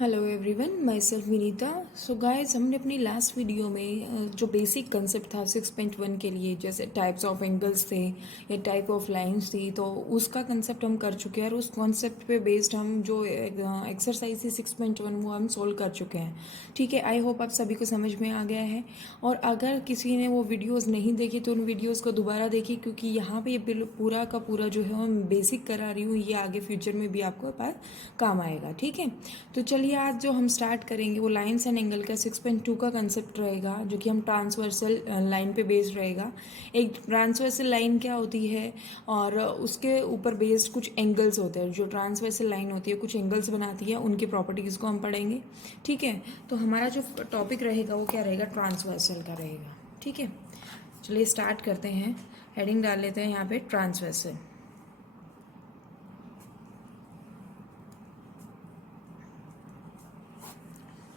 Hello everyone, my self Vinita. So guys, हमने अपनी last video में जो बेसिक कंसेप्ट था 6.1 के लिए, जैसे टाइप्स ऑफ एंगल्स थे या टाइप ऑफ लाइंस थी, तो उसका कंसेप्ट हम कर चुके हैं और उस कॉन्सेप्ट पे बेस्ड हम जो एक्सरसाइज थी 6.1 वो हम सोल्व कर चुके हैं। ठीक है, आई होप आप सभी को समझ में आ गया है। और अगर किसी ने वो वीडियोज़ नहीं देखी तो उन वीडियोज़ को दोबारा देखिए, क्योंकि यहाँ पे ये पूरा का पूरा जो है हम बेसिक करा रही हूँ, ये आगे फ्यूचर में भी आपको पास काम आएगा। ठीक है, तो चलिए आज जो हम स्टार्ट करेंगे वो लाइन्स एंड एंगल का 6.2 का कंसेप्ट रहेगा, जो कि हम ट्रांसवर्सल लाइन पे बेस्ड रहेगा। एक ट्रांसवर्सल लाइन क्या होती है और उसके ऊपर बेस्ड कुछ एंगल्स होते हैं। जो ट्रांसवर्सल लाइन होती है कुछ एंगल्स बनाती है, उनकी प्रॉपर्टीज़ को हम पढ़ेंगे। ठीक है, तो हमारा जो टॉपिक रहेगा वो क्या रहेगा, ट्रांसवर्सल का रहेगा। ठीक है, चलिए स्टार्ट करते हैं। हेडिंग डाल लेते हैं यहाँ पे ट्रांसवर्सल।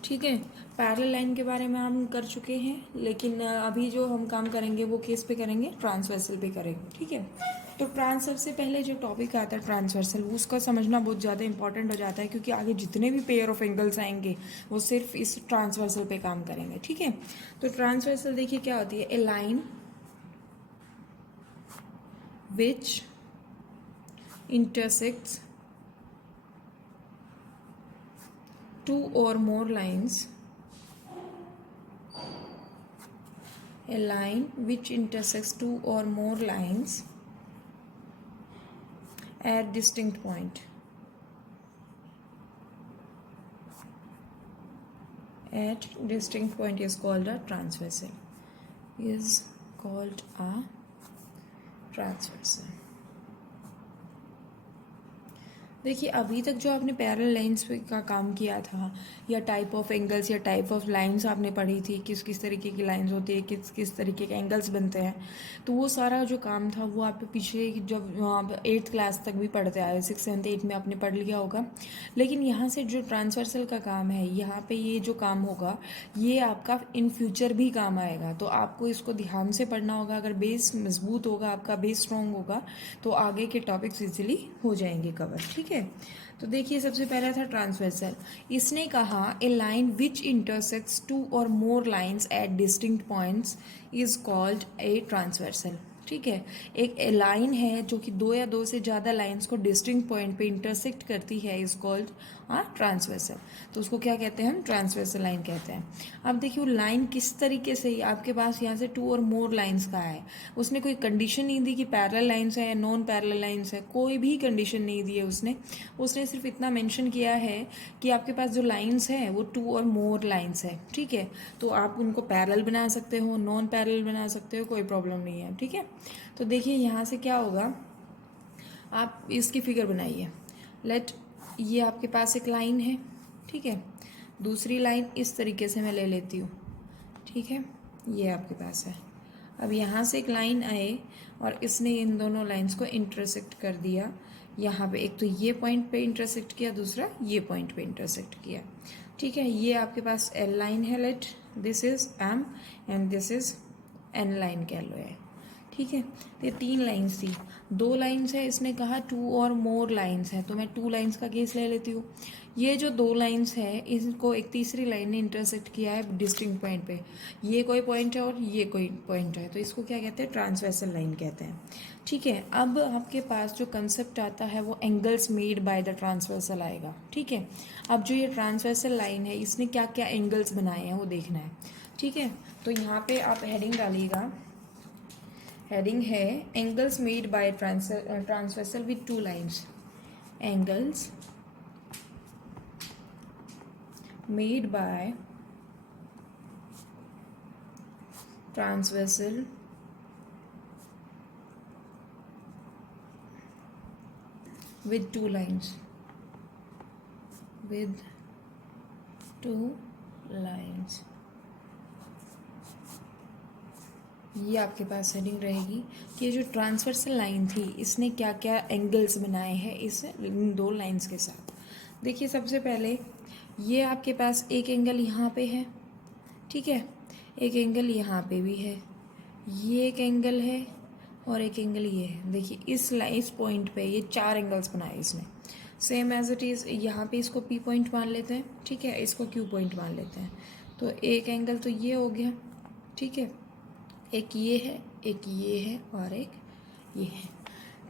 ठीक है, पैरेलल लाइन के बारे में हम कर चुके हैं, लेकिन अभी जो हम काम करेंगे वो किस पे करेंगे, ट्रांसवर्सल पे करेंगे। ठीक है, तो ट्रांसफर से पहले जो टॉपिक आता है ट्रांसवर्सल, उसका समझना बहुत ज़्यादा इंपॉर्टेंट हो जाता है, क्योंकि आगे जितने भी पेयर ऑफ एंगल्स आएंगे वो सिर्फ इस ट्रांसवर्सल पे काम करेंगे। ठीक है, तो ट्रांसवर्सल देखिए क्या होती है, a line which intersects two or more lines, a line which intersects two or more lines at distinct point, is called a transversal, is called a transversal। देखिए, अभी तक जो आपने पैरेलल लाइंस का काम किया था, या टाइप ऑफ एंगल्स या टाइप ऑफ लाइंस आपने पढ़ी थी, किस किस तरीके की लाइंस होती है, किस किस तरीके के एंगल्स बनते हैं, तो वो सारा जो काम था वो आप पिछले जब आप 8th क्लास तक भी पढ़ते आए, 6, 7, 8 में आपने पढ़ लिया होगा। लेकिन यहाँ से जो ट्रांसवर्सल का काम है, यहाँ पे ये जो काम होगा ये आपका इन फ्यूचर भी काम आएगा, तो आपको इसको ध्यान से पढ़ना होगा। अगर बेस मजबूत होगा, आपका बेस स्ट्रॉन्ग होगा, तो आगे के टॉपिक्स इजीली हो जाएंगे कवर। ठीक है, तो देखिए सबसे पहला था ट्रांसवर्सल। इसने कहा a line which intersects two or more lines at distinct points is called a transversal. ठीक है, एक लाइन है जो कि दो या दो से ज़्यादा लाइंस को डिस्टिंक्ट पॉइंट पे इंटरसेक्ट करती है, इज कॉल्ड ट्रांसवर्सल। तो उसको क्या कहते हैं, हम ट्रांसवर्सल लाइन कहते हैं। अब देखिए वो लाइन किस तरीके से, आपके पास यहाँ से टू और मोर लाइंस का है, उसने कोई कंडीशन नहीं दी कि पैरेलल लाइंस है या नॉन पैरेलल लाइंस है, कोई भी कंडीशन नहीं दी है उसने सिर्फ इतना मेंशन किया है कि आपके पास जो लाइंस है वो टू और मोर लाइंस है। ठीक है, तो आप उनको पैरेलल बना सकते हो, नॉन पैरेलल बना सकते हो, कोई प्रॉब्लम नहीं है। ठीक है, तो देखिए यहाँ से क्या होगा, आप इसकी फिगर बनाइए। लेट, ये आपके पास एक लाइन है। ठीक है, दूसरी लाइन इस तरीके से मैं ले लेती हूँ। ठीक है, ये आपके पास है। अब यहाँ से एक लाइन आए और इसने इन दोनों लाइंस को इंटरसेक्ट कर दिया। यहाँ पे एक तो ये पॉइंट पे इंटरसेक्ट किया, दूसरा ये पॉइंट पे इंटरसेक्ट किया। ठीक है, ये आपके पास एल लाइन है। Let this is M and this is N line कह लो है। ठीक है, तो ये 3 लाइंस थी, 2 लाइंस है, इसने कहा 2 और मोर लाइंस है, तो मैं 2 लाइंस का केस ले लेती हूँ। ये जो 2 लाइंस है इनको एक तीसरी लाइन ने इंटरसेक्ट किया है डिस्टिंक्ट पॉइंट पे, ये कोई पॉइंट है और ये कोई पॉइंट है, तो इसको क्या कहते हैं, ट्रांसवर्सल लाइन कहते हैं। ठीक है, अब आपके पास जो कंसेप्ट आता है वो angles made by the transversal आएगा। ठीक है, अब जो ये ट्रांसवर्सल लाइन है इसने क्या क्या एंगल्स बनाए हैं वो देखना है। ठीक है, तो यहाँ पे आप हेडिंग डालिएगा। हेडिंग है angles made by transversal with 2 lines. Angles made by transversal with 2 lines, with 2 lines। ये आपके पास हेडिंग रहेगी कि ये जो ट्रांसवर्सल लाइन थी इसने क्या क्या एंगल्स बनाए हैं इस इन 2 लाइंस के साथ। देखिए सबसे पहले ये आपके पास एक एंगल यहाँ पे है। ठीक है, एक एंगल यहाँ पे भी है, ये एक एंगल है और एक एंगल ये है। देखिए इस पॉइंट पे ये 4 एंगल्स बनाए इसने। सेम एज इट इज़ यहाँ पे इसको पी पॉइंट मान लेते हैं, ठीक है, इसको क्यू पॉइंट मान लेते हैं। तो एक एंगल तो ये हो गया, ठीक है, एक ये है, एक ये है और एक ये है।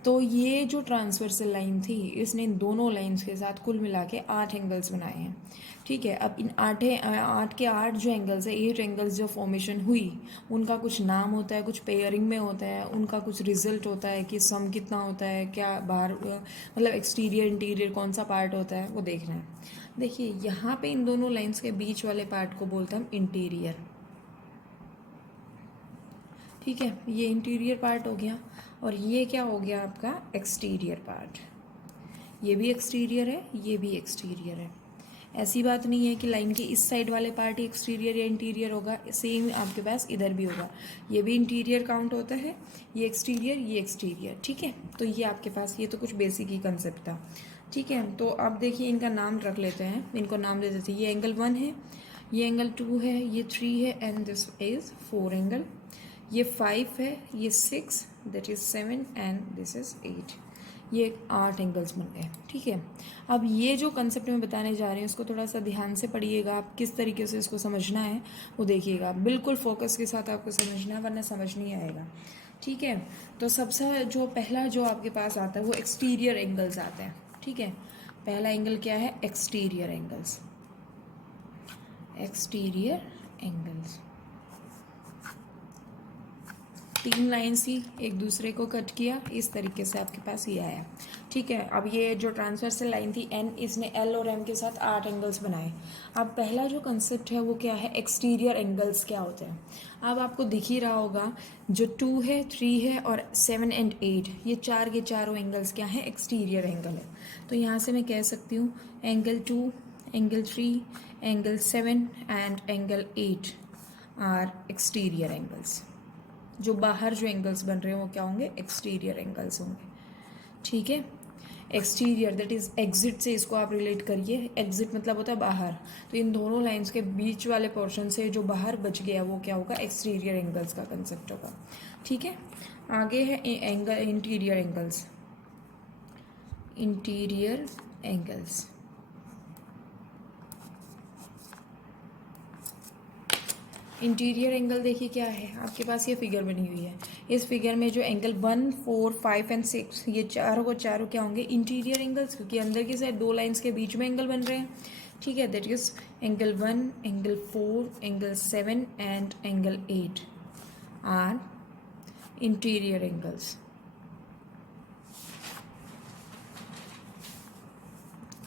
तो ये जो ट्रांसवर्सल लाइन थी, इसने इन दोनों लाइंस के साथ कुल मिला के 8 एंगल्स बनाए हैं, ठीक है। अब इन 8 के 8 जो एंगल्स है, 8 एंगल्स जो फॉर्मेशन हुई, उनका कुछ नाम होता है, कुछ पेयरिंग में होता है, उनका कुछ रिजल्ट होता है कि सम कितना होता है, क्या बाहर मतलब एक्सटीरियर इंटीरियर कौन सा पार्ट होता है, वो देखना है। देखिए यहाँ पे इन दोनों लाइंस के बीच वाले पार्ट को बोलते हैं हम इंटीरियर, ठीक है, ये इंटीरियर पार्ट हो गया। और ये क्या हो गया आपका एक्सटीरियर पार्ट, ये भी एक्सटीरियर है, ये भी एक्सटीरियर है। ऐसी बात नहीं है कि लाइन के इस साइड वाले पार्ट ही एक्सटीरियर या इंटीरियर होगा, सेम आपके पास इधर भी होगा, ये भी इंटीरियर काउंट होता है, ये एक्सटीरियर, ठीक है। तो ये आपके पास, ये तो कुछ बेसिक ही कंसेप्ट था, ठीक है। तो अब देखिए इनका नाम रख लेते हैं, इनको नाम दे देते हैं। ये एंगल 1 है, ये एंगल 2 है, ये 3 है एंड दिस इज 4 एंगल, ये 5 है, ये 6, that is 7 and this is 8। ये 8 एंगल्स बन गए, ठीक है। अब ये जो कंसेप्ट मैं बताने जा रही हूँ उसको थोड़ा सा ध्यान से पढ़िएगा, आप किस तरीके से इसको समझना है वो देखिएगा, बिल्कुल फोकस के साथ आपको समझना है, वरना समझ नहीं आएगा, ठीक है। तो सबसे जो पहला जो आपके पास आता है वो एक्सटीरियर एंगल्स आते हैं, ठीक है। पहला एंगल क्या है, exterior angles, exterior angles. 3 lines ही एक दूसरे को कट किया, इस तरीके से आपके पास ये आया, ठीक है। अब ये जो ट्रांसवर्सल लाइन थी एन, इसने एल और एम के साथ 8 एंगल्स बनाए। अब पहला जो कंसेप्ट है वो क्या है, एक्सटीरियर एंगल्स क्या होते हैं। अब आपको दिख ही रहा होगा, जो 2 है, 3 है और 7 एंड 8, ये 4 के चारों एंगल्स क्या है, एक्सटीरियर एंगल है। तो यहाँ से मैं कह सकती हूँ angle 2, angle 3, angle 7 and angle 8 are exterior angles. जो बाहर जो एंगल्स बन रहे हैं वो क्या होंगे, एक्सटीरियर एंगल्स होंगे, ठीक है। एक्सटीरियर दैट इज एग्जिट से इसको आप रिलेट करिए, एग्जिट मतलब होता है बाहर, तो इन दोनों लाइंस के बीच वाले पोर्शन से जो बाहर बच गया वो क्या होगा, एक्सटीरियर एंगल्स का कंसेप्ट होगा, ठीक है। आगे है angle interior angles, interior angles. Interior angle देखिए क्या है, आपके पास ये फिगर बनी हुई है, इस फिगर में जो एंगल 1, 4, 5 एंड 6, ये चारों को चारों क्या होंगे, इंटीरियर एंगल्स, क्योंकि अंदर की साइड 2 लाइंस के बीच में एंगल बन रहे हैं, ठीक है। That is angle 1, angle 4, angle 7 and angle 8 are interior angles.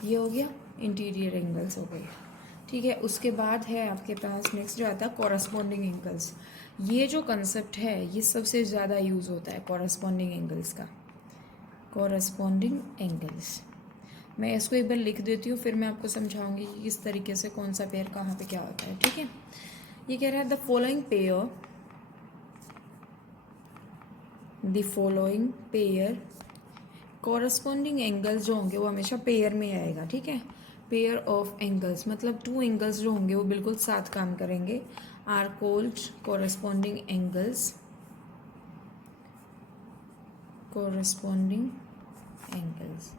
ये हो गया, इंटीरियर एंगल्स हो गए, ठीक है। उसके बाद है आपके पास नेक्स्ट जो आता है कॉरस्पॉन्डिंग एंगल्स। ये जो कंसेप्ट है ये सबसे ज़्यादा यूज़ होता है कॉरस्पॉन्डिंग एंगल्स का, कॉरस्पॉन्डिंग एंगल्स। मैं इसको एक बार लिख देती हूँ, फिर मैं आपको समझाऊंगी कि किस तरीके से कौन सा पेयर कहाँ पे क्या होता है, ठीक है। ये कह रहा है the following pair corresponding angles जो होंगे वो हमेशा पेयर में आएगा, ठीक है। पेयर ऑफ एंगल्स मतलब 2 एंगल्स जो होंगे वो बिल्कुल साथ काम करेंगे, are called corresponding angles, corresponding angles.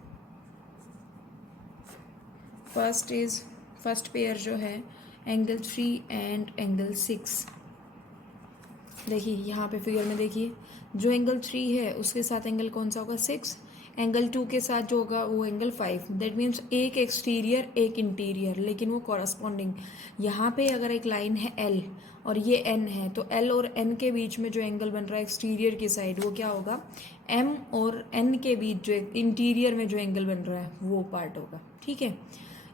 First pair जो है एंगल 3 एंड एंगल 6। देखिए यहाँ पे फिगर में देखिए, जो एंगल 3 है उसके साथ एंगल कौन सा होगा, 6, एंगल 2 के साथ जो होगा वो एंगल 5। दैट मीन्स एक एक्सटीरियर एक इंटीरियर, लेकिन वो कॉरस्पॉन्डिंग। यहाँ पे अगर एक लाइन है एल और ये एन है, तो एल और एन के बीच में जो एंगल बन रहा है एक्सटीरियर की साइड, वो क्या होगा, एम और एन के बीच जो इंटीरियर में जो एंगल बन रहा है वो पार्ट होगा, ठीक है।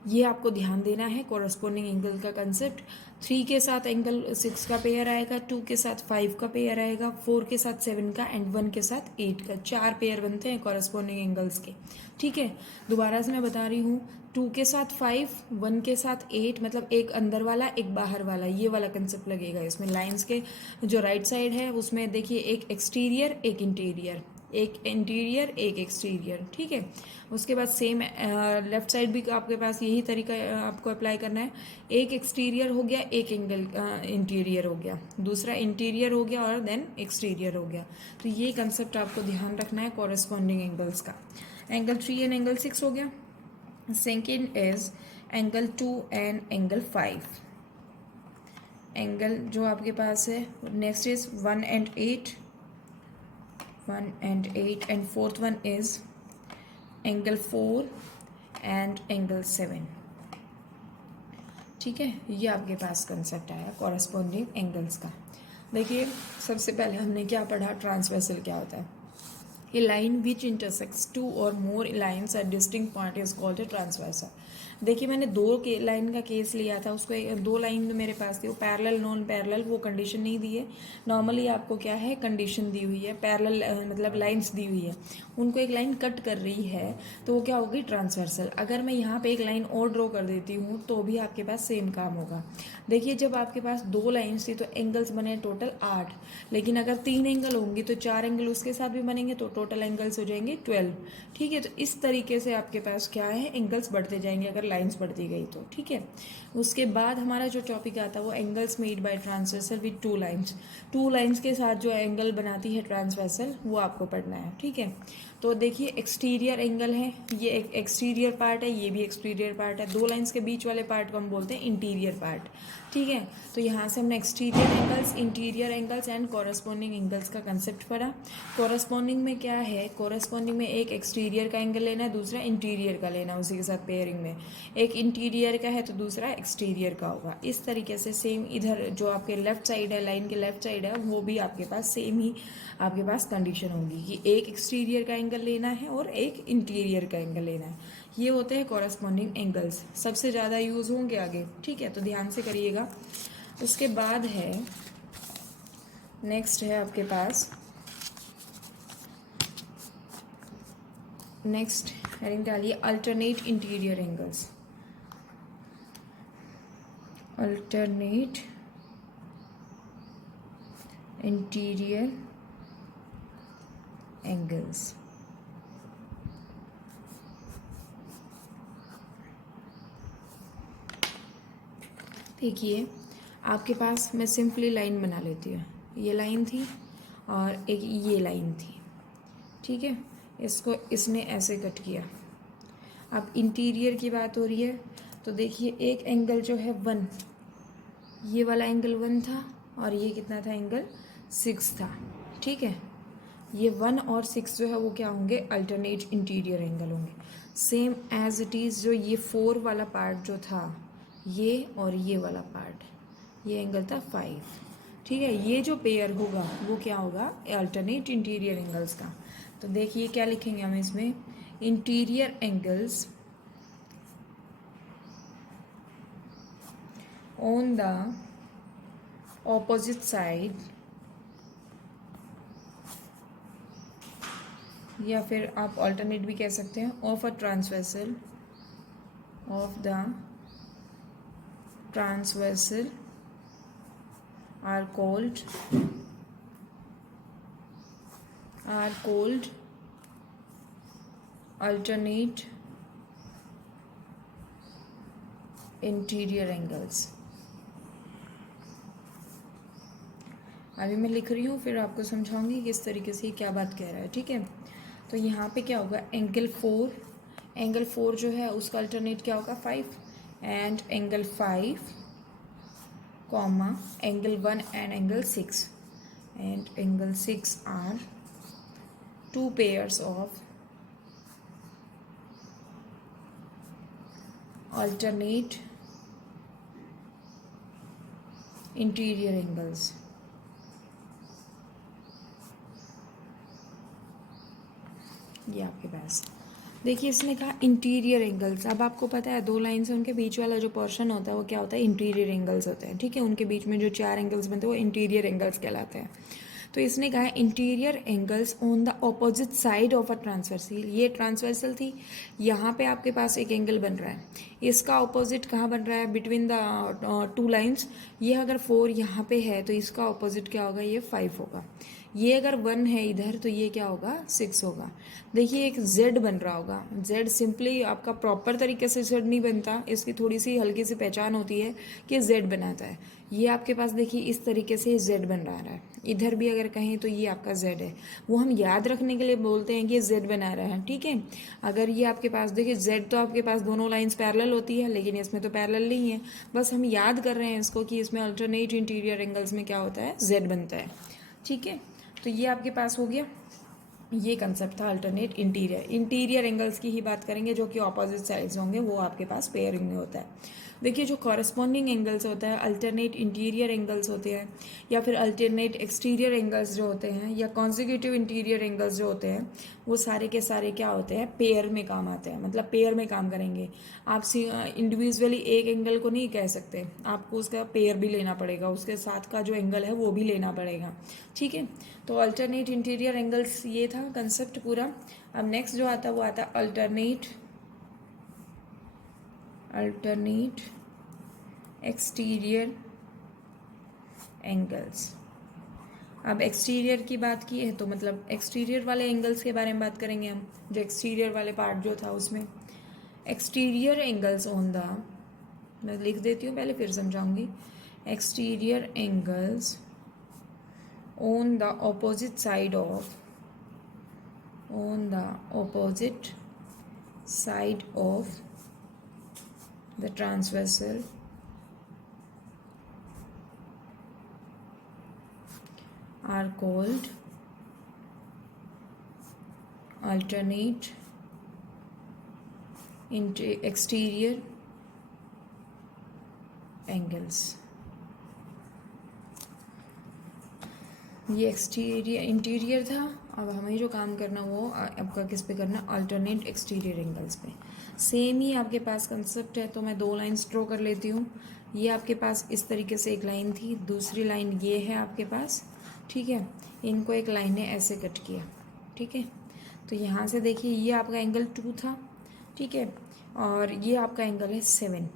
ये आपको ध्यान देना है कॉरस्पॉन्डिंग एंगल का कंसेप्ट। 3 के साथ एंगल 6 का पेयर आएगा, 2 के साथ 5 का पेयर आएगा, 4 के साथ 7 का एंड 1 के साथ 8 का, 4 पेयर बनते हैं कॉरस्पॉन्डिंग एंगल्स के, ठीक है। दोबारा से मैं बता रही हूँ, 2 के साथ 5, 1 के साथ 8, मतलब एक अंदर वाला एक बाहर वाला, ये वाला कंसेप्ट लगेगा इसमें। लाइंस के जो राइट साइड है उसमें देखिए एक एक्सटीरियर एक इंटीरियर, एक इंटीरियर एक एक्सटीरियर, ठीक है। उसके बाद सेम लेफ्ट साइड भी आपके पास यही तरीका आपको अप्लाई करना है, एक एक्सटीरियर हो गया, एक एंगल इंटीरियर हो गया, दूसरा इंटीरियर हो गया और देन एक्सटीरियर हो गया। तो ये कंसेप्ट आपको ध्यान रखना है कॉरस्पॉन्डिंग एंगल्स का। एंगल 3 एंड एंगल 6 हो गया, second is angle 2 and angle 5। Angle जो आपके पास है next is 1 and 8, 1 and 8, and fourth one is angle 4 and angle 7। ठीक है, ये आपके पास कंसेप्ट आया कॉरस्पॉन्डिंग एंगल्स का। देखिए सबसे पहले हमने क्या पढ़ा, ट्रांसवर्सल क्या होता है। A line which intersects two or more lines at distinct point is called a transversal. देखिए मैंने दो के लाइन का केस लिया था, उसको दो लाइन जो मेरे पास थी वो पैरेलल नॉन पैरेलल, वो कंडीशन नहीं दी है। नॉर्मली आपको क्या है कंडीशन दी हुई है, पैरेलल मतलब लाइंस दी हुई है, उनको एक लाइन कट कर रही है तो वो क्या होगी, ट्रांसवर्सल। अगर मैं यहाँ पे एक लाइन और ड्रॉ कर देती हूँ तो भी आपके पास सेम काम होगा। देखिए जब आपके पास दो लाइन्स थी तो एंगल्स बने टोटल 8, लेकिन अगर 3 एंगल होंगी तो 4 एंगल उसके साथ भी बनेंगे तो टोटल एंगल्स हो जाएंगे 12। ठीक है, तो इस तरीके से आपके पास क्या है, एंगल्स बढ़ते जाएंगे अगर लाइंस बढ़ती गई तो। ठीक है, उसके बाद हमारा जो टॉपिक आता है वो angles made by transversal with two lines. Two lines के साथ जो एंगल बनाती है ट्रांसवर्सल वो आपको पढ़ना है। ठीक है, तो देखिए एक्सटीरियर एंगल है, ये एक एक्सटीरियर पार्ट है, ये भी एक्सटीरियर पार्ट है। दो लाइंस के बीच वाले पार्ट को हम बोलते हैं इंटीरियर पार्ट। ठीक है, तो यहाँ से हमने exterior angles, interior angles and corresponding angles का कंसेप्ट पढ़ा। कॉरस्पॉन्डिंग में क्या है, कॉरस्पॉन्डिंग में एक एक्सटीरियर का एंगल लेना है, दूसरा इंटीरियर का लेना है, उसी के साथ पेयरिंग में एक इंटीरियर का है तो दूसरा एक्सटीरियर का होगा। इस तरीके से सेम इधर जो आपके लेफ्ट साइड है, लाइन के लेफ्ट साइड है, वो भी आपके पास सेम ही आपके पास कंडीशन होगी कि एक एक्सटीरियर का एंगल लेना है और एक इंटीरियर का एंगल लेना है। ये होते हैं कॉरस्पॉन्डिंग एंगल्स, सबसे ज़्यादा यूज़ होंगे आगे। ठीक है, तो ध्यान से करिएगा। उसके बाद है नेक्स्ट है आपके पास, नेक्स्ट हेडिंग डालिए alternate interior angles. Alternate interior angles. देखिए आपके पास मैं सिंपली लाइन बना लेती हूँ, ये लाइन थी और एक ये लाइन थी। ठीक है, इसको इसने ऐसे कट किया। अब इंटीरियर की बात हो रही है तो देखिए एक एंगल जो है 1, ये वाला एंगल 1 था और ये कितना था, एंगल 6 था। ठीक है, ये 1 और 6 जो है वो क्या होंगे, अल्टरनेट इंटीरियर एंगल होंगे। सेम एज इट इज़ जो ये 4 वाला पार्ट जो था, ये और ये वाला पार्ट, ये एंगल था 5। ठीक है, ये जो पेयर होगा वो क्या होगा, अल्टरनेट इंटीरियर एंगल्स का। तो देखिए क्या लिखेंगे हम इसमें, interior angles on the opposite side, या फिर आप ऑल्टरनेट भी कह सकते हैं, of a transversal, of the transversal are called alternate interior angles। अभी मैं लिख रही हूँ फिर आपको समझाऊंगी किस तरीके से क्या बात कह रहा है। ठीक है, तो यहाँ पे क्या होगा, एंगल 4, एंगल 4 जो है उसका अल्टरनेट क्या होगा 5, and angle 5 comma angle 1 and angle 6, and angle 6 are two pairs of alternate interior angles। ये आपके पास देखिए इसने कहा इंटीरियर एंगल्स। अब आपको पता है दो लाइन से उनके बीच वाला जो पोर्शन होता है वो क्या होता है, इंटीरियर एंगल्स होते हैं। ठीक है, उनके बीच में जो 4 एंगल्स बनते हैं वो इंटीरियर एंगल्स कहलाते हैं। तो इसने कहा interior angles on the opposite side of a transversal. ये ट्रांसवर्सल थी, यहाँ पे आपके पास एक एंगल बन रहा है, इसका ऑपोजिट कहाँ बन रहा है, बिटवीन द टू लाइन्स। ये अगर 4 यहाँ पे है तो इसका ऑपोजिट क्या होगा, ये 5 होगा। ये अगर 1 है इधर तो ये क्या होगा, 6 होगा। देखिए एक Z बन रहा होगा, Z सिंपली आपका प्रॉपर तरीके से Z नहीं बनता, इसकी थोड़ी सी हल्की सी पहचान होती है कि Z बनाता है। ये आपके पास देखिए इस तरीके से Z बन रहा है। इधर भी अगर कहें तो ये आपका z है, वो हम याद रखने के लिए बोलते हैं कि ये z बना रहा है, ठीक है। अगर ये आपके पास देखिए z तो आपके पास दोनों लाइंस पैरेलल होती है, लेकिन इसमें तो पैरेलल नहीं है, बस हम याद कर रहे हैं इसको कि इसमें अल्टरनेट इंटीरियर एंगल्स में क्या होता है, z बनता है, ठीक है। तो ये आपके पास हो गया, ये कंसेप्ट था अल्टरनेट इंटीरियर एंगल्स की ही बात करेंगे, जो कि ऑपोजिट साइड्स होंगे, वो आपके पास पेयरिंग में होता है। देखिए जो कॉरस्पॉन्डिंग एंगल्स होता है, अल्टरनेट इंटीरियर एंगल्स होते हैं, या फिर अल्टरनेट एक्सटीरियर एंगल्स जो होते हैं, या कॉन्जिक्यूटिव इंटीरियर एंगल्स जो होते हैं, वो सारे के सारे क्या होते हैं, पेयर में काम आते हैं, मतलब पेयर में काम करेंगे। आप इंडिविजुअली एक एंगल को नहीं कह सकते, आपको उसका पेयर भी लेना पड़ेगा, उसके साथ का जो एंगल है वो भी लेना पड़ेगा, ठीक है। तो अल्टरनेट इंटीरियर एंगल्स ये था कंसेप्ट पूरा। अब नेक्स्ट जो आता है वो आता है अल्टरनेट एक्सटीरियर एंगल्स। अब एक्सटीरियर की बात की है तो मतलब एक्सटीरियर वाले एंगल्स के बारे में बात करेंगे हम, जो एक्सटीरियर वाले पार्ट जो था उसमें एक्सटीरियर एंगल्स ऑन द, मैं लिख देती हूँ पहले फिर समझाऊंगी। Exterior angles on the opposite side of the transversal are called alternate exterior angles। ये एक्सटीरियर इंटीरियर था, अब हमें जो काम करना वो आपका किस पे करना, अल्टरनेट एक्सटीरियर एंगल्स पे। सेम ही आपके पास कंसेप्ट है, तो मैं दो लाइन्स ड्रॉ कर लेती हूँ। ये आपके पास इस तरीके से एक लाइन थी, दूसरी लाइन ये है आपके पास, ठीक है। इनको एक लाइन ने ऐसे कट किया, ठीक है। तो यहाँ से देखिए ये आपका एंगल 2 था, ठीक है, और ये आपका एंगल है 7।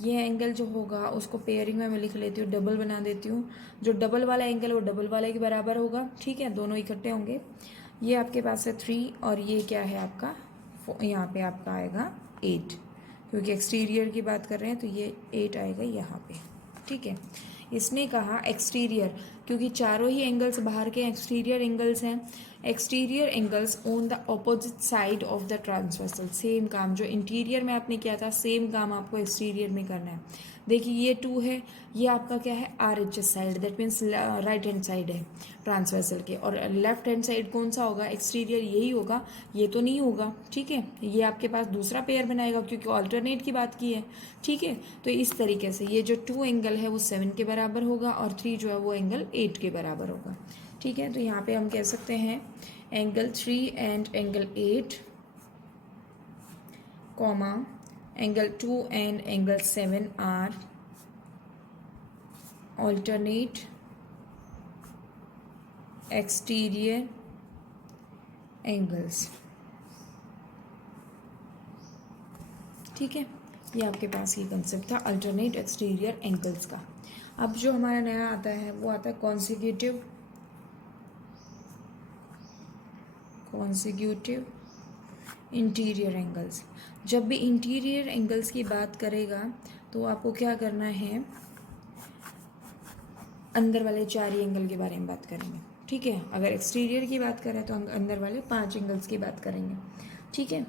ये एंगल जो होगा उसको पेयरिंग में मैं लिख लेती हूँ, डबल बना देती हूँ। जो डबल वाला एंगल वो डबल वाले के बराबर होगा, ठीक है, दोनों इकट्ठे होंगे। ये आपके पास है 3 और ये क्या है आपका, यहाँ पे आपका आएगा 8, क्योंकि एक्सटीरियर की बात कर रहे हैं तो ये 8 आएगा यहाँ पे, ठीक है। इसने कहा एक्सटीरियर, क्योंकि चारों ही एंगल्स बाहर के एक्सटीरियर एंगल्स हैं। Exterior angles on the opposite side of the transversal, same काम जो इंटीरियर में आपने किया था सेम काम आपको एक्सटीरियर में करना है। देखिए ये 2 है, ये आपका क्या है, RHS side, that means right hand side है ट्रांसवर्सल के, और लेफ्ट हैंड साइड कौन सा होगा, एक्सटीरियर यही होगा, ये तो नहीं होगा, ठीक है। ये आपके पास दूसरा पेयर बनाएगा क्योंकि ऑल्टरनेट की बात की है, ठीक है। तो इस तरीके से ये जो 2 एंगल है वो 7 के बराबर होगा, और 3 जो है वो एंगल 8 के बराबर होगा, ठीक है। तो यहाँ पे हम कह सकते हैं angle 3 and angle 8 comma angle 2 and angle 7 are alternate exterior angles, ठीक है। ये आपके पास ये कंसेप्ट था अल्टरनेट एक्सटीरियर एंगल्स का। अब जो हमारा नया आता है वो आता है कॉन्सिक्यूटिव इंटीरियर एंगल्स। जब भी इंटीरियर एंगल्स की बात करेगा तो आपको क्या करना है, अंदर वाले 4 एंगल के बारे में बात करेंगे, ठीक है। अगर एक्सटीरियर की बात करें तो हम अंदर वाले 5 एंगल्स की बात करेंगे, ठीक है।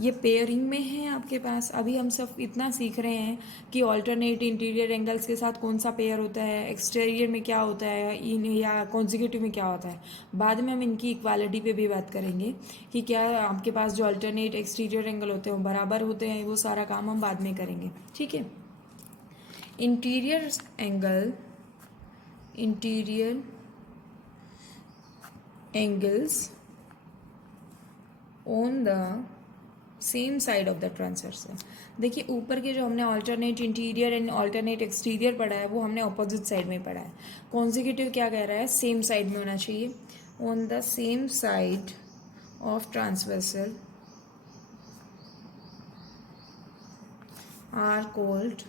ये पेयरिंग में है आपके पास। अभी हम सब इतना सीख रहे हैं कि ऑल्टरनेट इंटीरियर एंगल्स के साथ कौन सा पेयर होता है, एक्सटीरियर में क्या होता है, इन या कॉन्जिक्यूटिव में क्या होता है। बाद में हम इनकी इक्वालिटी पे भी बात करेंगे कि क्या आपके पास जो अल्टरनेट एक्सटीरियर एंगल होते हैं वो बराबर होते हैं, वो सारा काम हम बाद में करेंगे, ठीक है। Interior angles on the same side of the transversal. देखिए ऊपर के जो हमने alternate interior and alternate exterior पढ़ा है वो हमने अपोजिट साइड में पढ़ा है। कॉन्जिक्यूटिव क्या कह रहा है, सेम साइड में होना चाहिए। On the same side of transversal are called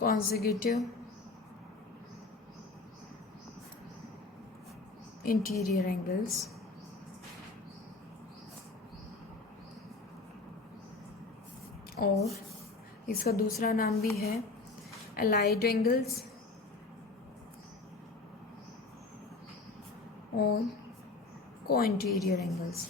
consecutive interior angles, और इसका दूसरा नाम भी है allied angles, और कोइंटीरियर एंगल्स।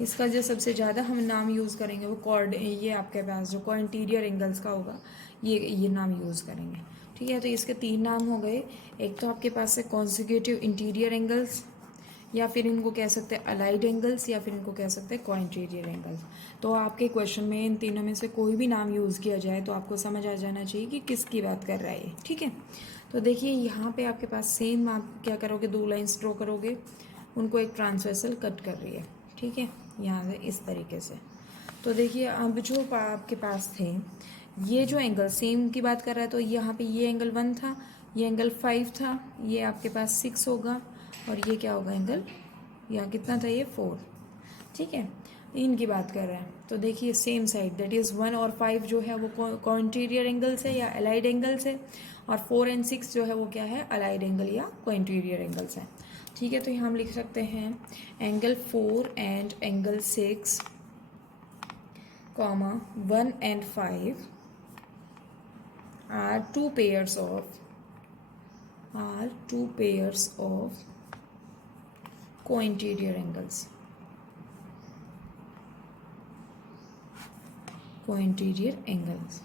इसका जो सबसे ज़्यादा हम नाम यूज़ करेंगे वो ये आपके पास जो कोइंटीरियर एंगल्स का होगा ये नाम यूज़ करेंगे। ठीक है, तो इसके 3 नाम हो गए। एक तो आपके पास है कॉन्जिक्यूटिव इंटीरियर एंगल्स, या फिर इनको कह सकते हैं अलाइड एंगल्स, या फिर इनको कह सकते हैं कोइंटीरियर एंगल्स। तो आपके क्वेश्चन में इन तीनों में से कोई भी नाम यूज़ किया जाए तो आपको समझ आ जाना चाहिए कि किसकी बात कर रहा है ये। ठीक है, तो देखिए यहाँ पे आपके पास सेम आप क्या करोगे, 2 लाइन्स ड्रॉ करोगे, उनको एक ट्रांसवर्सल कट कर रही है। ठीक है, यहाँ से इस तरीके से। तो देखिए अब जो आपके पास थे ये जो एंगल सेम की बात कर रहा है, तो यहाँ पे ये एंगल 1 था, ये एंगल 5 था, ये आपके पास 6 होगा, और ये क्या होगा एंगल, यहाँ कितना था, ये 4। ठीक है, इनकी बात कर रहे हैं। तो देखिए सेम साइड दैट इज़ 1 और 5 जो है वो कोइंटीरियर एंगल्स है या अलाइड एंगल्स है, और 4 एंड 6 जो है वो क्या है, अलाइड एंगल या कोइंटीरियर एंगल्स है। ठीक है, तो यहाँ हम लिख सकते हैं angle 4 and angle 6 comma 1 and 5 are two pairs of co-interior angles. Co-interior angles।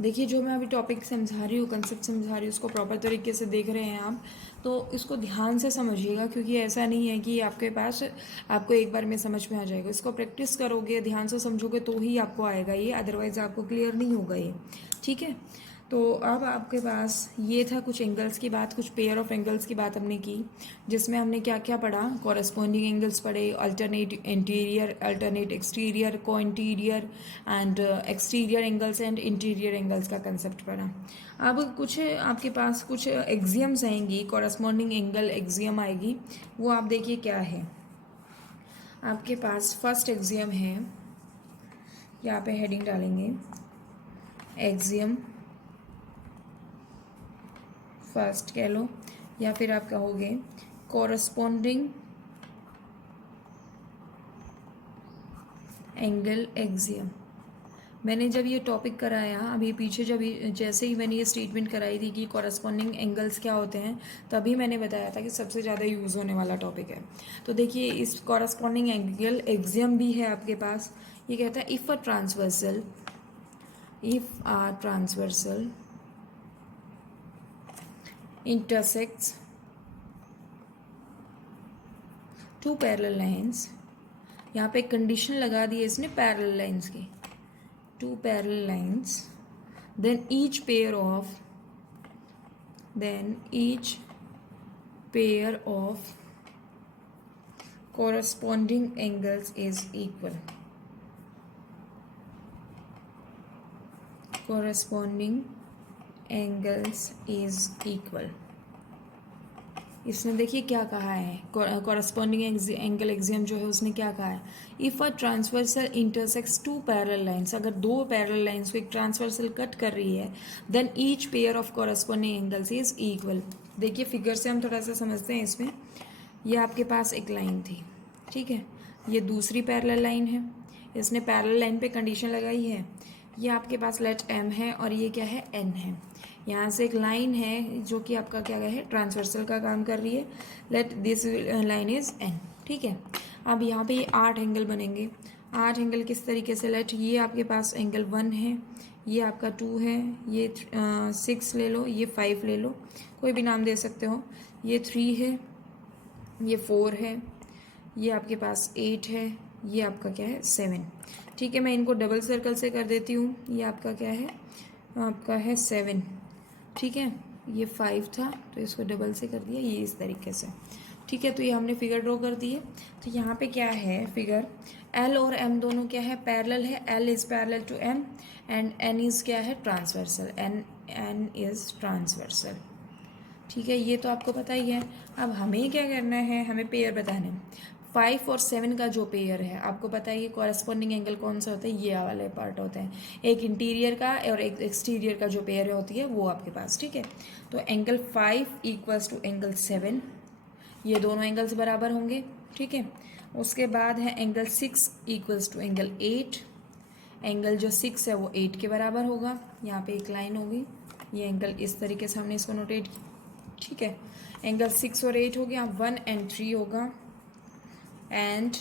देखिए जो मैं अभी टॉपिक समझा रही हूँ, कंसेप्ट समझा रही हूँ, उसको प्रॉपर तरीके से देख रहे हैं आप, तो इसको ध्यान से समझिएगा, क्योंकि ऐसा नहीं है कि आपके पास आपको एक बार में समझ में आ जाएगा। इसको प्रैक्टिस करोगे, ध्यान से समझोगे तो ही आपको आएगा ये, अदरवाइज आपको क्लियर नहीं होगा ये। ठीक है, तो अब आपके पास ये था कुछ एंगल्स की बात, कुछ पेयर ऑफ एंगल्स की बात हमने की, जिसमें हमने क्या क्या पढ़ा, कॉरस्पॉन्डिंग एंगल्स पढ़े, अल्टरनेट इंटीरियर, अल्टरनेट एक्सटीरियर, को interior and exterior angles and interior angles का कंसेप्ट पढ़ा। अब कुछ आपके पास कुछ एक्सियम्स आएंगी, कॉरस्पॉन्डिंग एंगल एक्सियम आएगी, वो आप देखिए क्या है। आपके पास फर्स्ट एक्सियम है, यहाँ पे हेडिंग डालेंगे एक्सियम फर्स्ट कह लो, या फिर आप कहोगे कॉरस्पॉन्डिंग एंगल एक्सियम। मैंने जब ये टॉपिक कराया अभी पीछे, जब जैसे ही मैंने ये स्टेटमेंट कराई थी कि कॉरस्पॉन्डिंग एंगल्स क्या होते हैं, तभी मैंने बताया था कि सबसे ज़्यादा यूज़ होने वाला टॉपिक है। तो देखिए इस कॉरस्पॉन्डिंग एंगल एक्सियम भी है आपके पास। ये कहता है if a transversal intersects two parallel lines, यहाँ पे कंडीशन लगा दी है इसने पैरेलल लाइंस की, two parallel lines, then each pair of corresponding angles is equal. Corresponding angles is equal। इसने देखिए क्या कहा है, कॉरस्पॉन्डिंग एंगल एक्सियम जो है उसने क्या कहा है, if a transversal intersects two parallel lines, अगर दो पैरेलल लाइंस को एक ट्रांसवर्सल कट कर रही है, then each pair of corresponding angles is equal. देखिए फिगर से हम थोड़ा सा समझते हैं इसमें। ये आपके पास एक लाइन थी, ठीक है, ये दूसरी पैरेलल लाइन है, इसने पैरेलल लाइन पे कंडीशन लगाई है, ये आपके पास लेट एम है और ये क्या है, एन है। यहाँ से एक लाइन है जो कि आपका क्या है, ट्रांसवर्सल का काम कर रही है, let this line is N. ठीक है, अब यहाँ पे ये 8 एंगल बनेंगे। 8 एंगल किस तरीके से, लेट ये आपके पास एंगल 1 है, ये आपका 2 है, ये 6 ले लो, ये 5 ले लो, कोई भी नाम दे सकते हो, ये 3 है, ये 4 है, ये आपके पास 8 है, ये आपका क्या है 7। ठीक है, मैं इनको डबल सर्कल से कर देती हूँ। ये आपका क्या है, आपका है 7। ठीक है, ये 5 था तो इसको डबल से कर दिया, ये इस तरीके से। ठीक है, तो ये हमने फिगर ड्रॉ कर दी है। तो यहाँ पे क्या है फिगर, एल और एम दोनों क्या है, पैरेलल है, L is parallel to M and N is क्या है, ट्रांसवर्सल, एन इज़ ट्रांसवर्सल। ठीक है, ये तो आपको पता ही है। अब हमें क्या करना है, हमें पेयर बताने हैं। 5 और 7 का जो पेयर है, आपको पता है ये कॉरस्पॉन्डिंग एंगल कौन सा होता है, ये वाले पार्ट होते हैं, एक इंटीरियर का और एक एक्सटीरियर का जो पेयर होती है वो आपके पास। ठीक है, तो एंगल 5 इक्वल्स टू एंगल 7, ये दोनों एंगल्स बराबर होंगे। ठीक है, उसके बाद है angle 6 equals to angle 8, angle जो 6 है वो 8 के बराबर होगा। यहाँ पे एक लाइन होगी, ये एंगल इस तरीके से हमने इसको नोटेट ठीक है, एंगल 6 और 8 हो गया, 1 एंड 3 होगा, एंड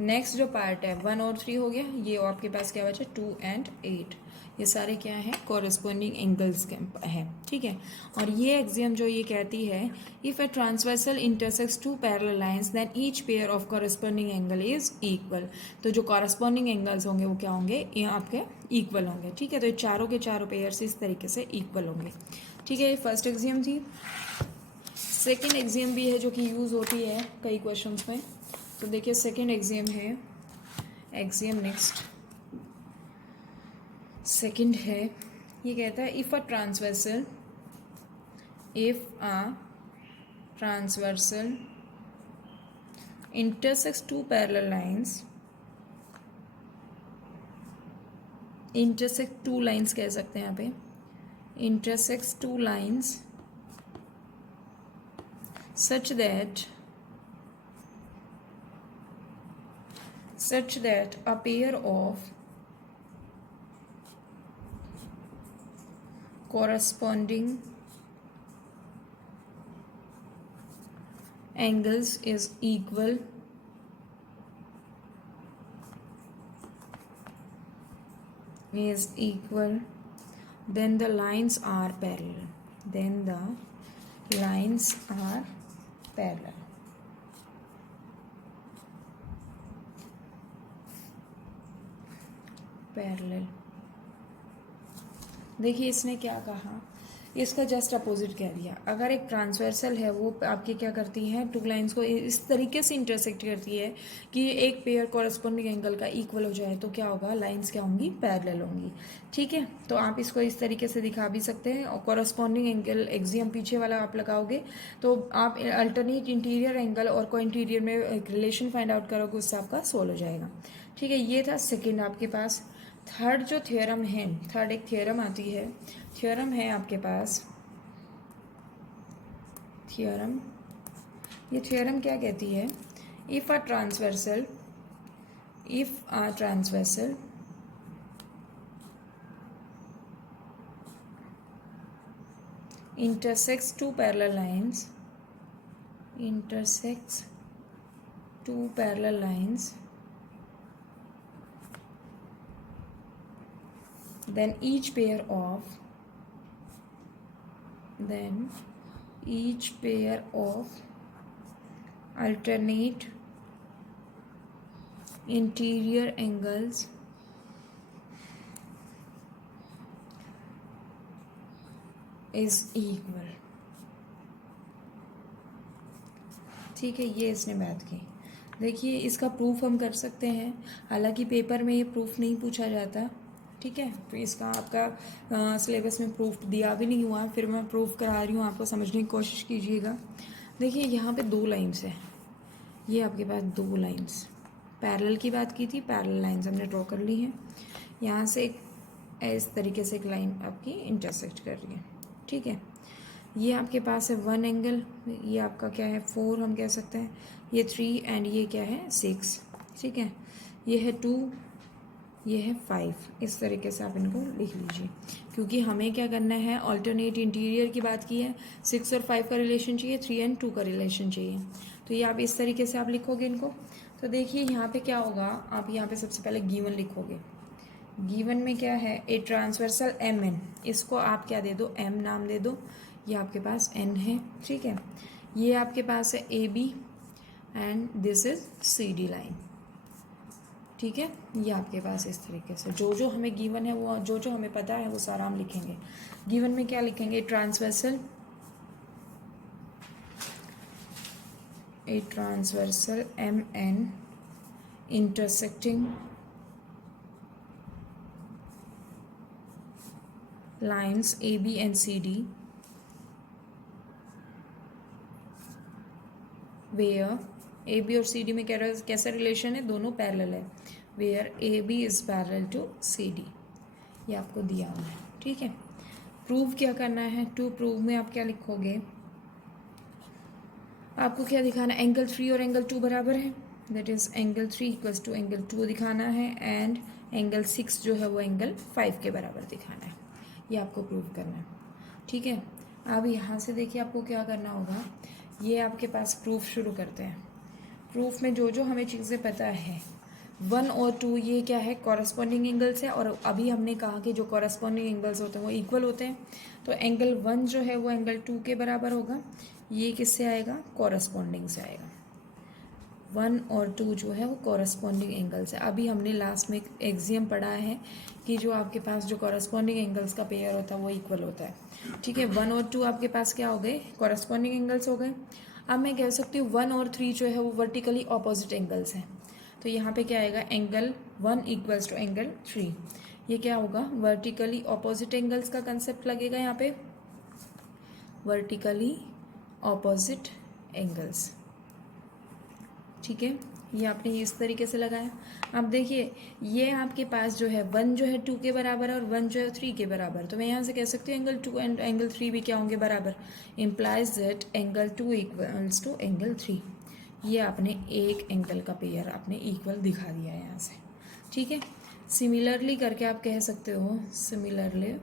नेक्स्ट जो पार्ट है 1 और 3 हो गया, ये आपके पास क्या बचा 2 एंड 8, ये सारे क्या है कॉरस्पॉन्डिंग एंगल्स के है। ठीक है, और ये एक्सियम जो ये कहती है if a transversal intersects two parallel lines then each pair of corresponding angle is equal, तो जो कॉरस्पॉन्डिंग एंगल्स होंगे वो क्या होंगे, ये आपके इक्वल होंगे। ठीक है, तो ये चारों के चारों पेयर्स इस तरीके से इक्वल होंगे। ठीक है, ये फर्स्ट एक्सियम थी। सेकेंड एक्सियम भी है जो कि यूज़ होती है कई क्वेश्चंस में। तो देखिए सेकेंड एक्सियम है, एक्सियम नेक्स्ट सेकंड है, ये कहता है if a transversal intersects two parallel lines, intersect two lines कह सकते हैं यहाँ पे, intersects two lines such that a pair of corresponding angles is equal, then the lines are parallel, parallel. देखिए इसने क्या कहा, इसका जस्ट अपोजिट कह दिया। अगर एक ट्रांसवर्सल है वो आपके क्या करती है, टू लाइंस को इस तरीके से इंटरसेक्ट करती है कि एक पेयर कॉरस्पॉन्डिंग एंगल का इक्वल हो जाए, तो क्या होगा, लाइंस क्या होंगी, पैरेलल होंगी। ठीक है, तो आप इसको इस तरीके से दिखा भी सकते हैं। और कॉरस्पॉन्डिंग एंगल एक्सियम पीछे वाला आप लगाओगे तो आप अल्टरनेट इंटीरियर एंगल और को इंटीरियर में एक रिलेशन फाइंड आउट करोगे, उससे आपका सोल्व हो जाएगा। ठीक है, ये था सेकेंड आपके पास। थर्ड जो थ्योरम है, थर्ड एक थ्योरम आती है, थ्योरम है आपके पास थ्योरम, ये थ्योरम क्या कहती है, if a transversal intersects two parallel lines, then each pair of alternate interior angles is equal। ठीक है, ये इसने बात की। देखिए इसका प्रूफ हम कर सकते हैं, हालांकि पेपर में ये प्रूफ नहीं पूछा जाता। ठीक है, तो इसका आपका सिलेबस में प्रूफ दिया भी नहीं हुआ, फिर मैं प्रूफ करा रही हूँ, आपको समझने की कोशिश कीजिएगा। देखिए यहाँ पे 2 लाइन्स है, ये आपके पास 2 लाइन्स, पैरेलल की बात की थी, पैरेलल लाइन्स हमने ड्रॉ कर ली हैं। यहाँ से इस तरीके से एक लाइन आपकी इंटरसेक्ट कर रही है। ठीक है, ये आपके पास है 1 एंगल, ये आपका क्या है 4 हम कह सकते हैं, ये 3 एंड ये क्या है 6। ठीक है, ये है 2, ये है 5, इस तरीके से आप इनको लिख लीजिए, क्योंकि हमें क्या करना है, ऑल्टरनेट इंटीरियर की बात की है, 6 और 5 का रिलेशन चाहिए, 3 एंड 2 का रिलेशन चाहिए, तो ये आप इस तरीके से आप लिखोगे इनको। तो देखिए यहाँ पे क्या होगा, आप यहाँ पे सबसे पहले गिवन लिखोगे। गिवन में क्या है, ए ट्रांसवर्सल एम एन, इसको आप क्या दे दो, एम नाम दे दो, ये आपके पास एन है। ठीक है, ये आपके पास है A B and this is C D line. ठीक है, ये आपके पास इस तरीके से जो जो हमें गिवन है, वो जो जो हमें पता है वो सारा हम लिखेंगे। गिवन में क्या लिखेंगे, transversal, a transversal M N intersecting lines AB and CD where AB और CD में कैसा रिलेशन है, दोनों पैरेलल है, where AB is parallel to CD, ये आपको दिया हुआ है। ठीक है, प्रूव क्या करना है, टू प्रूव में आप क्या लिखोगे, आपको क्या दिखाना है, एंगल 3 और एंगल 2 बराबर है, that is angle 3 equals to angle 2 दिखाना है, एंड एंगल 6 जो है वो एंगल 5 के बराबर दिखाना है, ये आपको प्रूव करना है। ठीक है, अब यहाँ से देखिए आपको क्या करना होगा, ये आपके पास प्रूफ शुरू करते हैं। प्रूफ में जो जो हमें चीज़ें पता है, 1 और 2 ये क्या है, कॉरस्पॉन्डिंग एंगल्स है। और अभी हमने कहा कि जो कॉरस्पॉन्डिंग एंगल्स होते हैं वो इक्वल होते हैं। तो एंगल 1 जो है वो एंगल 2 के बराबर होगा। ये किससे आएगा, कॉरस्पॉन्डिंग से आएगा। 1 और 2 जो है वो कॉरस्पॉन्डिंग एंगल्स है। अभी हमने लास्ट में एक एक्सियम पढ़ा है कि जो आपके पास जो कॉरस्पॉन्डिंग एंगल्स का पेयर होता है वो इक्वल होता है। ठीक है, 1 और 2 आपके पास क्या हो गए, कॉरस्पॉन्डिंग एंगल्स हो गए। अब मैं कह सकती हूँ 1 और 3 जो है वो वर्टिकली ऑपोजिट एंगल्स हैं। तो यहाँ पे क्या आएगा, एंगल 1 इक्वल्स टू एंगल 3। ये क्या होगा, वर्टिकली ऑपोजिट एंगल्स का कंसेप्ट लगेगा यहाँ पे, वर्टिकली ऑपोजिट एंगल्स। ठीक है, ये आपने इस तरीके से लगाया। अब देखिए ये आपके पास जो है 1 जो है 2 के बराबर है और 1 जो है 3 के बराबर। तो मैं यहाँ से कह सकती हूँ एंगल 2 एंड एंगल 3 भी क्या होंगे, बराबर। Implies that angle 2 equals to angle 3। ये आपने एक एंगल का पेयर आपने इक्वल दिखा दिया है यहाँ से। ठीक है, सिमिलरली करके आप कह सकते हो, सिमिलरली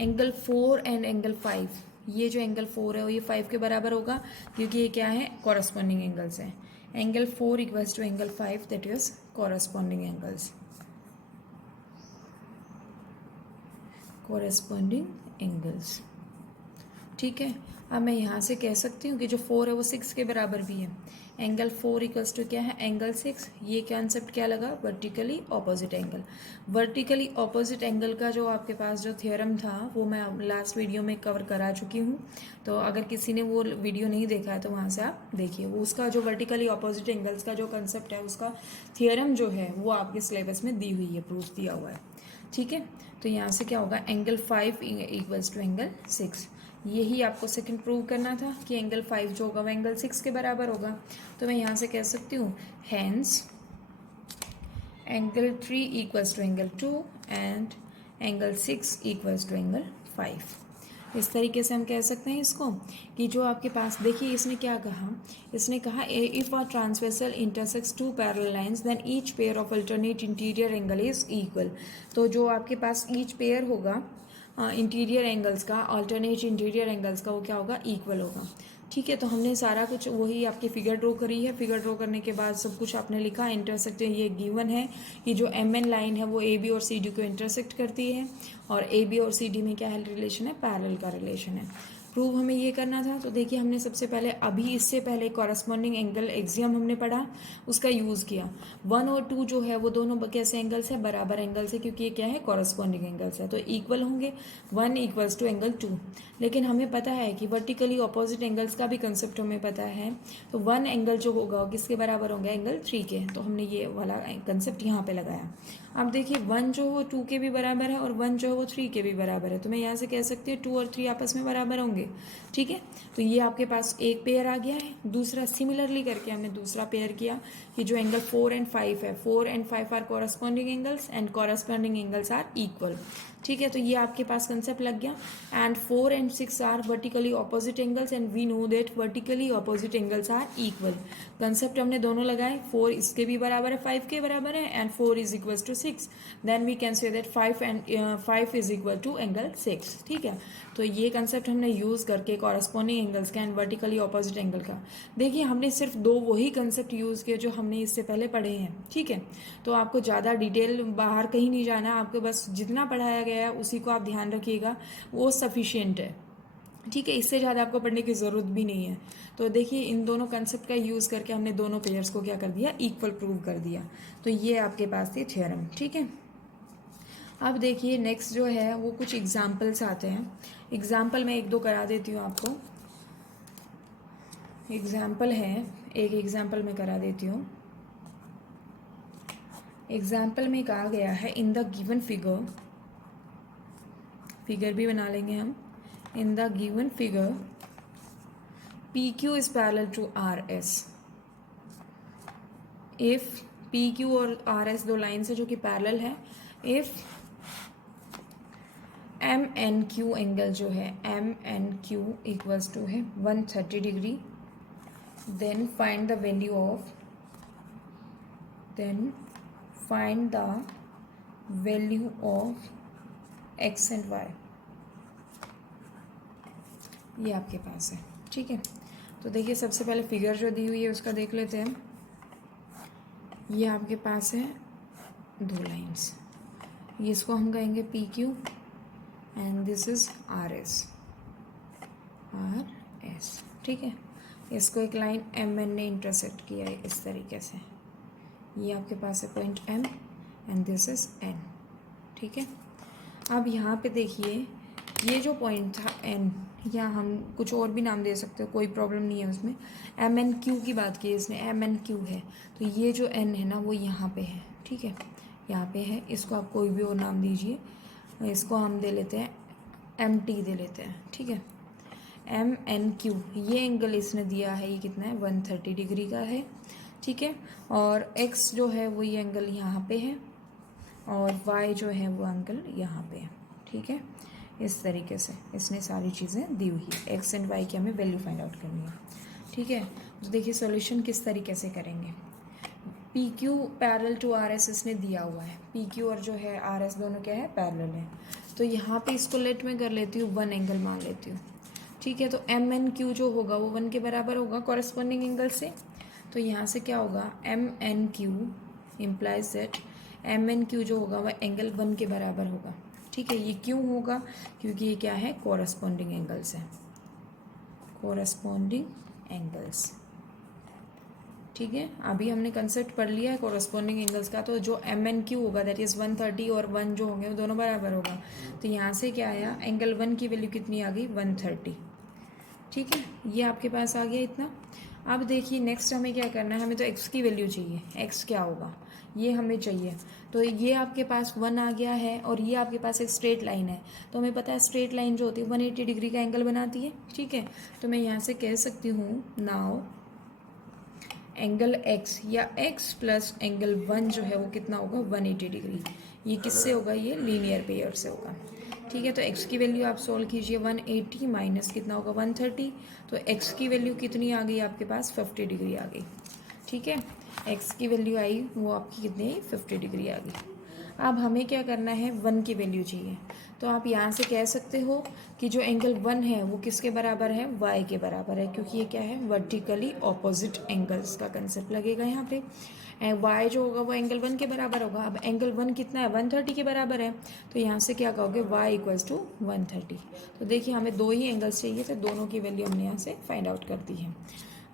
एंगल 4 एंड एंगल 5, ये जो एंगल 4 है वो ये 5 के बराबर होगा, क्योंकि ये क्या है, कॉरस्पॉन्डिंग एंगल्स हैं। Angle 4 equals to angle 5, that is corresponding angles, corresponding angles. ठीक है, अब मैं यहाँ से कह सकती हूँ कि जो 4 है वो 6 के बराबर भी है। एंगल 4 इक्वल्स टू क्या है, एंगल 6। ये कॉन्सेप्ट क्या लगा, vertically opposite angle. Vertically opposite angle का जो आपके पास जो थ्योरम था वो मैं लास्ट वीडियो में कवर करा चुकी हूँ। तो अगर किसी ने वो वीडियो नहीं देखा है तो वहाँ से आप देखिए, वो उसका जो वर्टिकली ऑपोजिट एंगल्स का जो कंसेप्ट है उसका थ्योरम जो है वो आपके सिलेबस में दी हुई है, प्रूफ दिया हुआ है। ठीक है, तो यहाँ से क्या होगा, एंगल 5 इक्वल्स टू एंगल 6। यही आपको सेकंड प्रूव करना था कि एंगल 5 जो होगा वो एंगल 6 के बराबर होगा। तो मैं यहाँ से कह सकती हूँ hence angle 3 equals to angle 2 and angle 6 equals to angle 5। इस तरीके से हम कह सकते हैं इसको कि जो आपके पास देखिए इसने क्या कहा, इसने कहा if a transversal intersects two parallel lines then each pair of alternate interior angle is equal. तो जो आपके पास ईच पेयर होगा इंटीरियर एंगल्स का, अल्टरनेट इंटीरियर एंगल्स का, वो क्या होगा, इक्वल होगा। ठीक है, तो हमने सारा कुछ वही आपकी फिगर ड्रॉ करी है। फिगर ड्रॉ करने के बाद सब कुछ आपने लिखा, इंटरसेक्ट ये गिवन है कि जो MN लाइन है वो AB और CD को इंटरसेक्ट करती है, और AB और CD में क्या है, रिलेशन है, पैरेलल का रिलेशन है। प्रूव हमें ये करना था। तो देखिए हमने सबसे पहले अभी इससे पहले कॉरस्पॉन्डिंग एंगल एक्सियम हमने पढ़ा, उसका यूज़ किया। 1 और 2 जो है वो दोनों कैसे एंगल्स है, बराबर एंगल्स है, क्योंकि ये क्या है, कॉरस्पॉन्डिंग एंगल्स है, तो इक्वल होंगे। 1 इक्वल्स टू एंगल 2। लेकिन हमें पता है कि वर्टिकली ऑपोजिट एंगल्स का भी कंसेप्ट हमें पता है। तो 1 एंगल जो होगा वो किसके बराबर होंगे, एंगल 3 के। तो हमने ये वाला कंसेप्ट यहाँ पे लगाया। अब देखिए 1 जो हो 2 के भी बराबर है और 1 जो है वो 3 के भी बराबर है। तो मैं यहाँ से कह सकती हूँ 2 और 3 आपस में बराबर होंगे। ठीक है, तो ये आपके पास एक पेयर आ गया है। दूसरा सिमिलरली करके हमने दूसरा पेयर किया कि जो एंगल 4 एंड 5 है, 4 and 5 are corresponding angles and corresponding angles are equal. ठीक है, तो ये आपके पास कंसेप्ट लग गया। And 4 and 6 are vertically opposite angles and we know that vertically opposite angles are equal. Concept हमने दोनों लगाए, 4 इसके भी बराबर है, 5 के बराबर है, and 4 is equal to 6। Then we can say that 5 is equal to angle 6। ठीक है, तो ये कंसेप्ट हमने यूज़ करके कॉरस्पॉन्डिंग एंगल्स का एंड वर्टिकली ऑपोजिट एंगल का, देखिए हमने सिर्फ 2 वही कंसेप्ट यूज़ किए जो हमने इससे पहले पढ़े हैं। ठीक है, तो आपको ज़्यादा डिटेल बाहर कहीं नहीं जाना है, आपको बस जितना पढ़ाया गया है उसी को आप ध्यान रखिएगा, वो सफिशिएंट है। ठीक है, इससे ज़्यादा आपको पढ़ने की ज़रूरत भी नहीं है। तो देखिए इन दोनों कंसेप्ट का यूज़ करके हमने दोनों पेयर्स को क्या कर दिया, इक्वल प्रूव कर दिया। तो ये आपके पास थी थ्योरम। ठीक है, अब देखिए नेक्स्ट जो है वो कुछ एग्जाम्पल्स आते हैं। एग्जाम्पल मैं एक दो करा देती हूँ आपको। एग्जाम्पल है, एक एग्जाम्पल मैं करा देती हूँ। एग्जाम्पल में कहा गया है in the given figure, figure भी बना लेंगे हम। In the given figure PQ is parallel to RS। If PQ और RS दो लाइन्स है जो कि पैरेलल है। इफ MNQ एंगल जो है MNQ इक्वल्स टू है 130 degree, then find the value of, then find the value of x and y। ये आपके पास है, ठीक है। तो देखिए सबसे पहले फिगर जो दी हुई है उसका देख लेते हैं। ये आपके पास है 2 लाइंस, ये इसको हम कहेंगे P Q and this is R S, ठीक है। इसको एक लाइन एम एन ने इंटरसेक्ट किया है इस तरीके से, ये आपके पास है point M and this is N, ठीक है। अब यहाँ पे देखिए ये जो पॉइंट था एन, या हम कुछ और भी नाम दे सकते हो, कोई प्रॉब्लम नहीं है उसमें। एम एन क्यू की बात की है इसने, एम एन क्यू है, तो ये जो एन है ना वो यहाँ पे है, ठीक है, यहाँ पे है। इसको आप कोई भी और नाम दीजिए, इसको हम दे लेते हैं एम टी दे लेते हैं, ठीक है। एम एन क्यू, ये एंगल इसने दिया है, ये कितना है 130 डिग्री का है, ठीक है। और एक्स जो है वो ये एंगल यहाँ पे है, और वाई जो है वो एंगल यहाँ पे है, ठीक है। इस तरीके से इसने सारी चीज़ें दी हुई है, एक्स एंड वाई की हमें वैल्यू फाइंड आउट करनी है, ठीक है। तो देखिए सॉल्यूशन किस तरीके से करेंगे। P Q parallel to R S इसने दिया हुआ है, पी क्यू और जो है आर एस दोनों क्या है, पैरेलल है। तो यहाँ पे इसको लेट में कर लेती हूँ, 1 एंगल मान लेती हूँ, ठीक है। तो एम एन क्यू जो होगा वो 1 के बराबर होगा कॉरेस्पॉन्डिंग एंगल से। तो यहाँ से क्या होगा, M N Q implies that M N Q जो होगा वह एंगल 1 के बराबर होगा, ठीक है। ये क्यों होगा, क्योंकि ये क्या है, कॉरेस्पॉन्डिंग एंगल्स है, कॉरेस्पॉन्डिंग एंगल्स, ठीक है। अभी हमने कंसेप्ट पढ़ लिया है कॉरेस्पॉन्डिंग एंगल्स का। तो जो एम एन क्यू होगा दैट इज़ 130 और 1 जो होंगे वो दोनों बराबर होगा। तो यहाँ से क्या आया, एंगल 1 की वैल्यू कितनी आ गई, 130, ठीक है। ये आपके पास आ गया इतना। अब देखिए नेक्स्ट हमें क्या करना है, हमें तो x की वैल्यू चाहिए, x क्या होगा ये हमें चाहिए। तो ये आपके पास 1 आ गया है, और ये आपके पास एक स्ट्रेट लाइन है। तो हमें पता है स्ट्रेट लाइन जो होती है 180 डिग्री का एंगल बनाती है, ठीक है। तो मैं यहाँ से कह सकती हूँ नाउ एंगल x या x प्लस एंगल 1 जो है वो कितना होगा, 180 डिग्री। ये किससे होगा, ये लीनियर पेयर से होगा, ठीक है। तो x की वैल्यू आप सोल्व कीजिए, 180 माइनस कितना होगा 130, तो x की वैल्यू कितनी आ गई आपके पास, 50 डिग्री आ गई, ठीक है। x की वैल्यू आई वो आपकी कितनी आई, 50 डिग्री आ गई। अब हमें क्या करना है, 1 की वैल्यू चाहिए। तो आप यहाँ से कह सकते हो कि जो एंगल 1 है वो किसके बराबर है, y के बराबर है, क्योंकि ये क्या है, वर्टिकली ऑपोजिट एंगल्स का कंसेप्ट लगेगा यहाँ पे। y जो होगा वो एंगल 1 के बराबर होगा। अब एंगल 1 कितना है, 130 के बराबर है। तो यहाँ से क्या कहोगे, y इक्वल्स टू 130। तो देखिए हमें 2 ही एंगल्स चाहिए थे, दोनों की वैल्यू हमने यहाँ से फाइंड आउट कर दी है।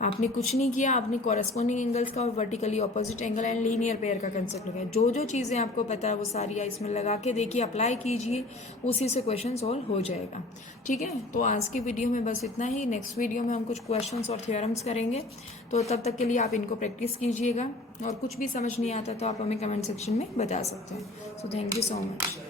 आपने कुछ नहीं किया, आपने कॉरेस्पॉन्डिंग एंगल्स का और vertically opposite angle and linear pair का कंसेप्ट लगाया। जो जो चीज़ें आपको पता है वो सारी इसमें लगा के देखिए, अप्लाई कीजिए, उसी से क्वेश्चन सॉल्व हो जाएगा, ठीक है। तो आज की वीडियो में बस इतना ही। नेक्स्ट वीडियो में हम कुछ क्वेश्चंस और थ्योरम्स करेंगे, तो तब तक के लिए आप इनको प्रैक्टिस कीजिएगा, और कुछ भी समझ नहीं आता तो आप हमें कमेंट सेक्शन में बता सकते हैं। So thank you so much.